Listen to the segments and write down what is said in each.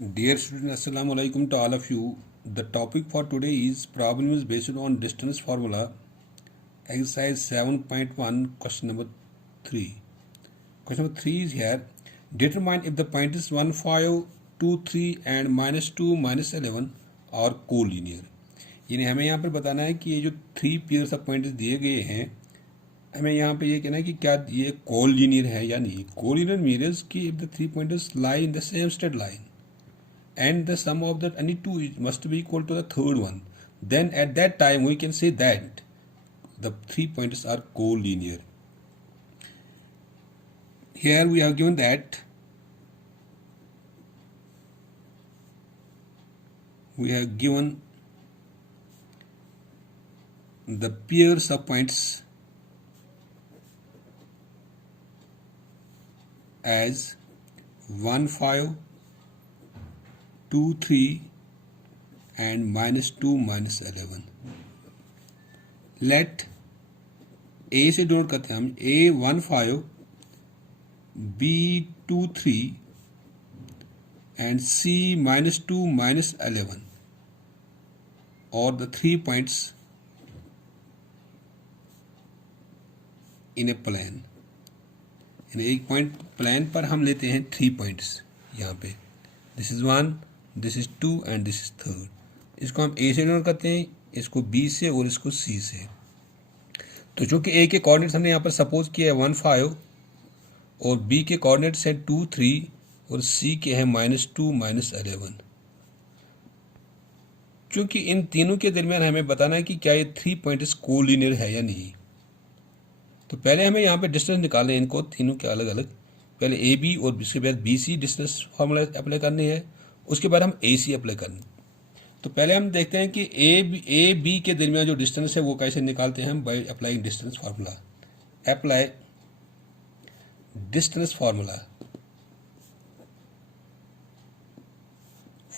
Dear students, Assalamu alaikum to all of you. The topic for today is problems based on distance formula, exercise 7.1, question number 3. Question number 3 is here. Determine if the pointers 1, 5, 2, 3 and minus 2, minus 11 are collinear. यानी हमें यहाँ पर बताना है कि ये जो three pairs of points दिए गए हैं, हमें यहाँ पे ये कहना है कि क्या ये कोलिनियर है या नहीं. कोलिनियर मीन्स कि if the three pointers lie in the same straight line and the sum of that any two must be equal to the third one, then at that time we can say that the 3 points are collinear. Here we have given that we have given the pairs of points as 1, 5, 2, 3 and minus 2, minus 11. Let A से dot करते हैं हम A 1, 5, B 2, 3 and C minus 2, minus 11 or the 3 points in a plane. यानी एक point plan पर हम लेते हैं 3 पॉइंट्स. यहाँ पे this is 1, this is 2 and this is 3. इसको हम ए से डिनोट करते हैं, इसको बी से और इसको सी से. तो चूंकि ए के कोऑर्डिनेट्स हमने यहाँ पर सपोज किया है 1, 5 और बी के कोऑर्डिनेट्स हैं 2, 3 और सी के हैं minus 2, minus 11. चूंकि इन तीनों के दरमियान हमें बताना है कि क्या ये 3 पॉइंट्स कोलिनियर है या नहीं. तो पहले हमें यहाँ पे डिस्टेंस निकालने इनको तीनों के अलग अलग. पहले ए बी और उसके बाद B C distance formula apply करनी है, उसके बाद हम ए सी अप्लाई करनी. तो पहले हम देखते हैं कि ए बी के दरमियान जो डिस्टेंस है वो कैसे निकालते हैं हम by applying distance formula. Apply distance formula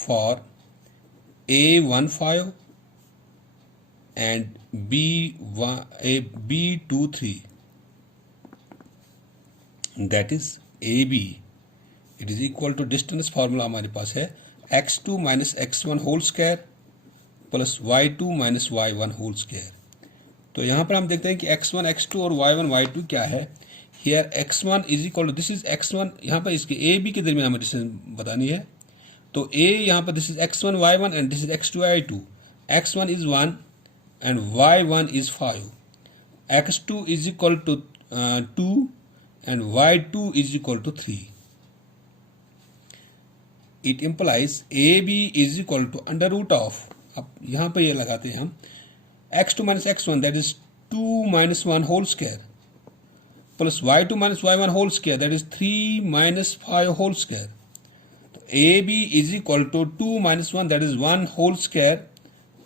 for A 1, 5 and B 2, 3. That is AB. It is equal to distance formula हमारे पास है x2 minus x1 whole square plus y2 minus y1 whole square. तो यहाँ पर हम देखते हैं कि x1, x2 और y1, y2 क्या है. Here x1 is equal to this is x1. यहाँ पर इसके a b के दरमियान हमें डिस्टेंस बतानी है. तो a यहाँ पर this is x1, y1 and this is x2, y2. x1 is 1 and y1 is 5. x2 is equal to 2 and y2 is equal to 3. It implies AB is equal to under root of, अब यहाँ पर ये लगाते हैं हम x2 minus x1 that is 2 minus 1 whole square plus y2 minus y1 whole square that is 3 minus 5 whole square. तो AB is equal to 2 minus 1 that is 1 whole square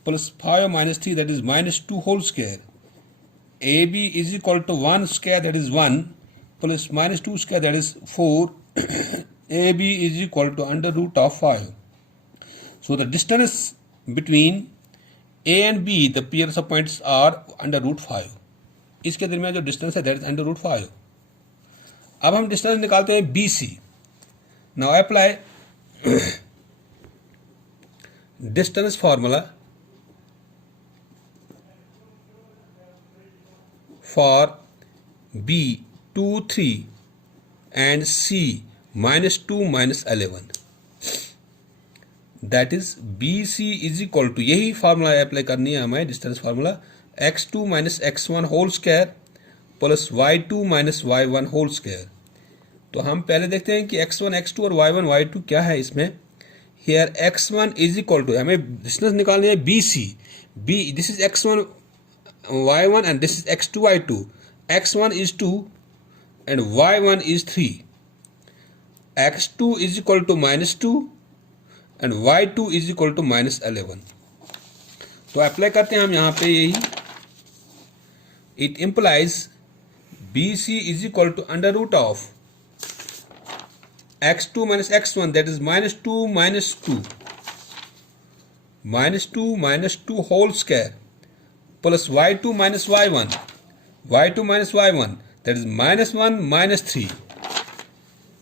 plus 5 minus 3 that is minus 2 whole square. AB is equal to 1 square that is 1 plus minus 2 square that is 4. AB is equal to under root of 5. So the distance between A and B, the pairs of points are under root 5. इसके दरमियान जो distance है that is under root 5. अब हम distance निकालते हैं BC. Now apply distance formula for B 2, 3 and C minus 2, minus 11. That is BC is equal to, यही formula apply करनी है हमें distance formula, x2 minus x1 whole square plus y2 minus y1 whole square. तो हम पहले देखते हैं कि x1, x2 और y1, y2 क्या है इसमें. Here x1 is equal to, हमें डिस्टेंस निकालनी है BC. This is x1 y1 and this is x2 y2. x1 is 2 and y1 is 3. x2 is equal to minus 2 and y2 is equal to minus 11. तो apply करते हैं हम यहाँ पे यही. It implies BC is equal to under root of x2 minus x1 that is minus 2 minus 2 minus 2 minus 2 whole square plus y2 minus y1 minus y1 that is minus 1 minus 3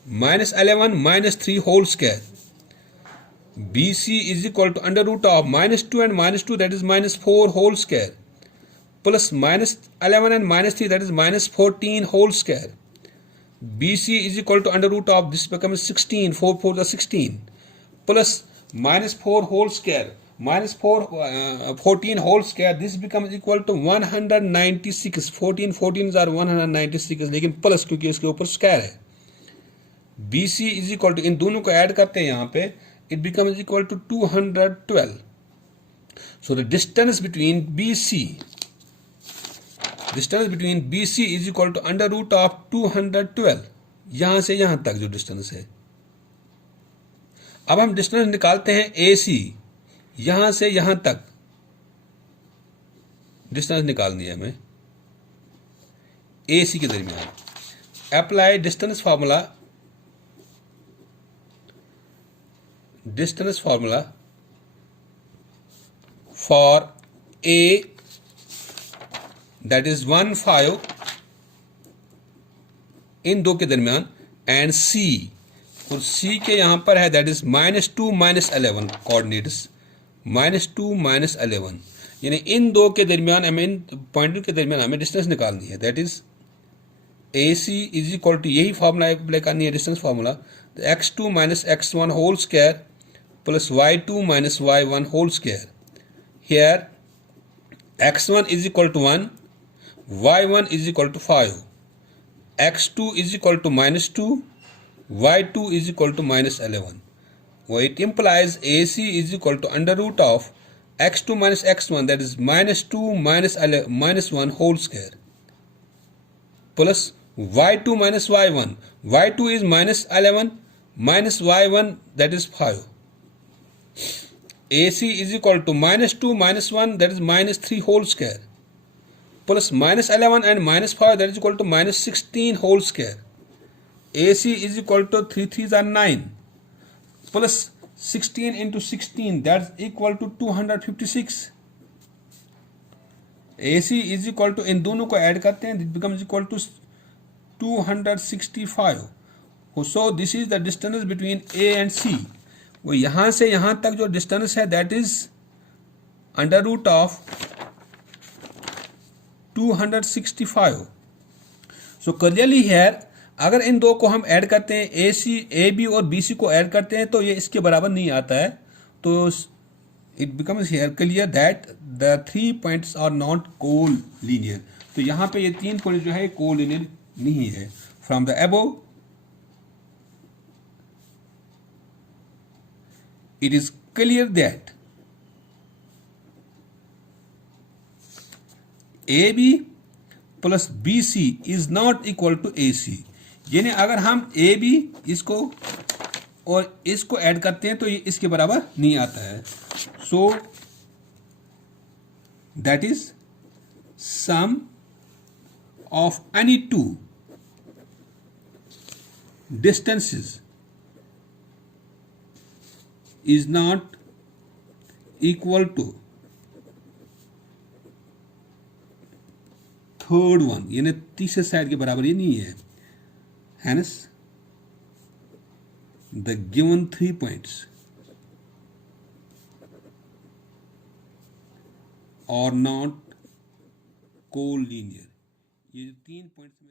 minus 11 minus 3 whole square BC is equal to under root of -2 and -2, that is -4 whole square, plus -11 and -3, that is -14 whole square. BC is equal to under root of, this becomes 16, 4 4 is 16, plus -4 whole square, -14 whole square, this becomes equal to 196. 14 14 are 196, लेकिन plus क्योंकि इसके ऊपर square है. BC is equal to, इन दोनों को add करते हैं यहाँ पे, it becomes equal to 212. So the distance between BC is equal to under root of 212. यहां से यहां तक जो डिस्टेंस है. अब हम डिस्टेंस निकालते हैं AC, यहां से यहां तक डिस्टेंस निकालनी है हमें AC के दरमियान. Apply distance formula for A, that is 1 5 इन दो के दरमियान, एंड C, और C के यहां पर है that is -2 -11 कोऑर्डिनेट्स, -2 -11, यानी इन दो के दरमियान हमें, इन पॉइंट के दरमियान हमें डिस्टेंस निकालनी है. That is AC is equal to, यही फार्मूला अप्लाई करनी है distance formula, x2 - x1 whole square plus y2 - y1 whole square. Here x1 is equal to 1, y1 is equal to 5, x2 is equal to -2, y2 is equal to -11. Well, it implies AC is equal to under root of x2 - x1, that is -2 -1 whole square, plus y2 - y1. y2 is -11 minus y1, that is 5. AC is equal to -2 -1, that is -3 whole square, plus -11 and -5, that is equal to -16 whole square. AC is equal to 3 3s are 9, plus 16 into 16, that's equal to 256. AC is equal to, इन दोनों को add करते हैं, it becomes equal to 265. So this is the distance between A and C. वो यहां से यहां तक जो डिस्टेंस है, that is under root of 265. So clearly here, अगर इन दो को हम ऐड करते हैं, AB और BC को ऐड करते हैं, तो ये इसके बराबर नहीं आता है. तो it becomes here clear that the 3 points are not collinear. तो यहाँ पे ये 3 पॉइंट जो है कोलिनियर नहीं है. From the above it is clear that AB plus BC is not equal to AC. यानी अगर हम AB इसको और इसको ऐड करते हैं तो ये इसके बराबर नहीं आता है. So that is sum of any two distances is not equal to third one, यानी तीसरे साइड के बराबर ये नहीं है. Hence the given 3 points are not collinear. ये 3 पॉइंट्स